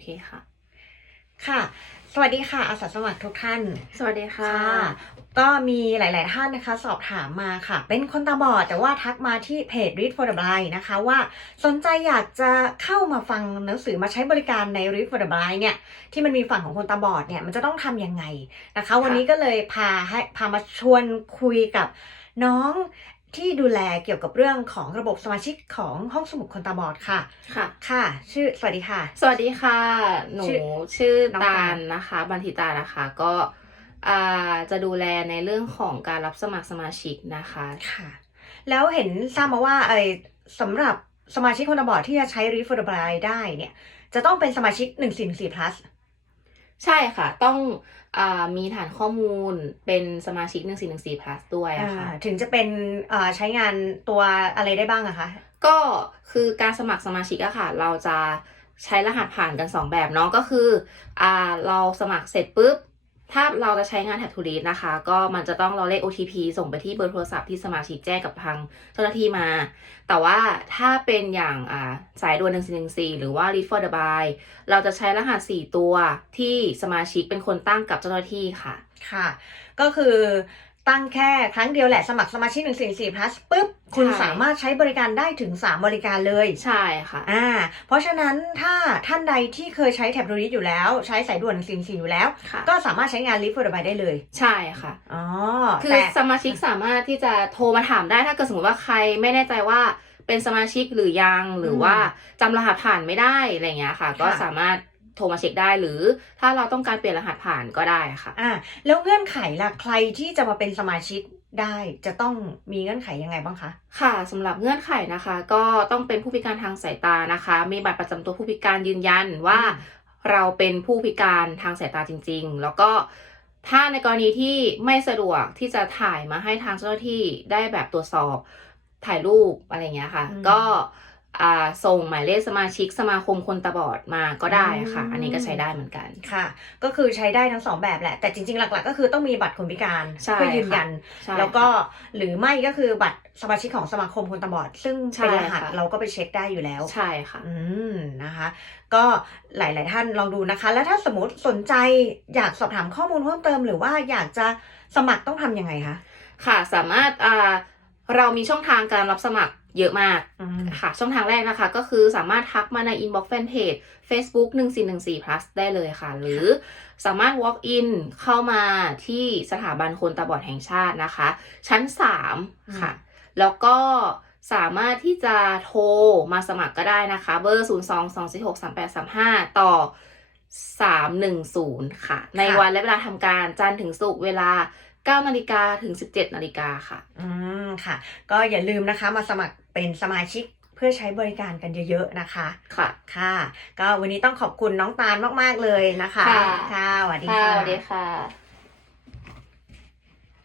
เคค่ะ ค่ะ สวัสดีค่ะ อาสาสมัครทุกท่าน สวัสดีค่ะ ก็มีหลาย ๆ ท่านนะคะ สอบถามมาค่ะ เป็นคนตาบอดแต่ว่าทักมาที่เพจ Read for the Blind นะคะ ว่าสนใจอยากจะเข้ามาฟังหนังสือมาใช้บริการใน Read for the Blind เนี่ย ที่มันมีฝั่งของคนตาบอดเนี่ย มันจะต้องทำยังไงนะคะ วันนี้ก็เลยพาให้พามาชวนคุยกับน้อง ที่ดูแลเกี่ยวกับเรื่องของระบบสมาชิกของห้องสมุดคนตาบอดค่ะ ค่ะ ค่ะ ชื่อสวัสดีค่ะ สวัสดีค่ะ หนูชื่อชื่อน้องตาตาลลนะคะ บันทิตานะคะ ก็อ่าจะดูแลในเรื่องของการรับสมัครสมาชิกนะคะ ค่ะ แล้วเห็นทราบมาว่าไอ้สำหรับสมาชิกคนตาบอดที่จะใช้ Read for the Blind ได้เนี่ย จะต้องเป็นสมาชิก1414 plus ใช่ค่ะ ต้องอ่ามีฐานข้อมูลเป็นสมาชิก 1414 plus ด้วยอะค่ะอ่าถึงจะเป็นเอ่อใช้งานตัวอะไรได้บ้างอะคะ ก็คือการสมัครสมาชิกอะค่ะ เราจะใช้รหัสผ่านกัน 2 แบบเนาะก็คืออ่าเราสมัครเสร็จปุ๊บ ถ้าเราจะใช้งานแท็บทูลีสนะคะ ก็มันจะต้องรอเลข OTP ส่งไปที่เบอร์โทรศัพท์ที่สมาชิกแจ้งกับทางเจ้าหน้าที่มา แต่ว่าถ้าเป็นอย่างาสายด่วน1414 หรือว่า Read for the Buy เราจะใช้รหัส 4 ตัวที่สมาชิกเป็นคนตั้งกับเจ้าหน้าที่ค่ะ ค่ะ ก็คือ ตั้งแค่ครั้งเดียวแหละสมัครสมาชิก1414 plus ปุ๊บ คุณใช่สามารถใช้บริการได้ถึง 3 บริการเลย ใช่ค่ะอ่าเพราะฉะนั้นถ้าท่านใดที่เคยใช้แท็บดูริอยู่แล้ว ใช้สายด่วน1414อยู่แล้วค่ะก็สามารถใช้งาน Read for the Blind ได้เลย ใช่ค่ะอ๋อคือแต่สมาชิกสามารถที่จะโทรมาถามได้ถ้าเกิดสมมติว่าใครไม่แน่ใจว่าเป็นสมาชิกหรือยังหรือว่าจำรหัสผ่านไม่ได้อะไรเงี้ยค่ะ ก็สามารถ โทรมาเช็คได้หรือถ้าเราต้องการเปลี่ยนรหัสผ่านก็ได้ค่ะ อ่าแล้วเงื่อนไขล่ะใครที่จะมาเป็นสมาชิกได้จะต้องมีเงื่อนไขยังไงบ้างคะ ค่ะสำหรับเงื่อนไขนะคะ ก็ต้องเป็นผู้พิการทางสายตานะคะ มีบัตรประจำตัวผู้พิการยืนยันว่าอืมเราเป็นผู้พิการทางสายตาจริง ๆ แล้วก็ถ้าในกรณีที่ไม่สะดวกที่จะถ่ายมาให้ทางเจ้าหน้าที่ได้แบบตรวจสอบถ่ายรูปอะไรเงี้ยค่ะอืมก็อ่า ส่งหมายเลขสมาชิกสมาคมคนตาบอดมาก็ได้ค่ะอืมอันนี้ก็ใช้ได้เหมือนกันค่ะ ก็คือใช้ได้ทั้งสองแบบแหละ แต่จริงๆ หลักๆ ก็คือต้องมีบัตรคนพิการใช่เพื่อยืนยันใช่แล้วก็ค่ะหรือไม่ก็คือบัตรสมาชิกของสมาคมคนตาบอด ซึ่งใช่เป็นรหัสค่ะเราก็ไปเช็คได้อยู่แล้วใช่ค่ะ อืมนะคะ ก็หลาย ๆ ท่านลองดูนะคะ แล้วถ้าสมมติสนใจอยากสอบถามข้อมูลเพิ่มเติม หรือว่าอยากจะสมัครต้องทำยังไงคะค่ะสามารถอ่าเรามีช่องทางการรับสมัคร เยอะมากอืมค่ะ ช่องทางแรกนะคะ ก็คือสามารถทักมาใน inbox fanpage Facebook 1414 plus ได้เลยค่ะ หรือสามารถ walk in เข้ามาที่สถาบันคนตาบอดแห่งชาตินะคะ ชั้น 3 ค่ะ แล้วก็สามารถที่จะโทรมาสมัครก็ได้นะคะ เบอร์ 0 2 2 4 6 3 8 3 5 ต่อ 310 ค่ะ ในวันและเวลาทำการจันทร์ถึงศุกร์เวลา9นาฬิกาถึง 17นาฬิกาค่ะ อืมค่ะ ก็อย่าลืมนะคะมาสมัครเป็นสมาชิกเพื่อใช้บริการกันเยอะๆนะคะ ค่ะ ค่ะ ก็วันนี้ต้องขอบคุณน้องตาลมากๆเลยนะคะ ค่ะค่ะ สวัสดีค่ะค่ะสวัสดีค่ะ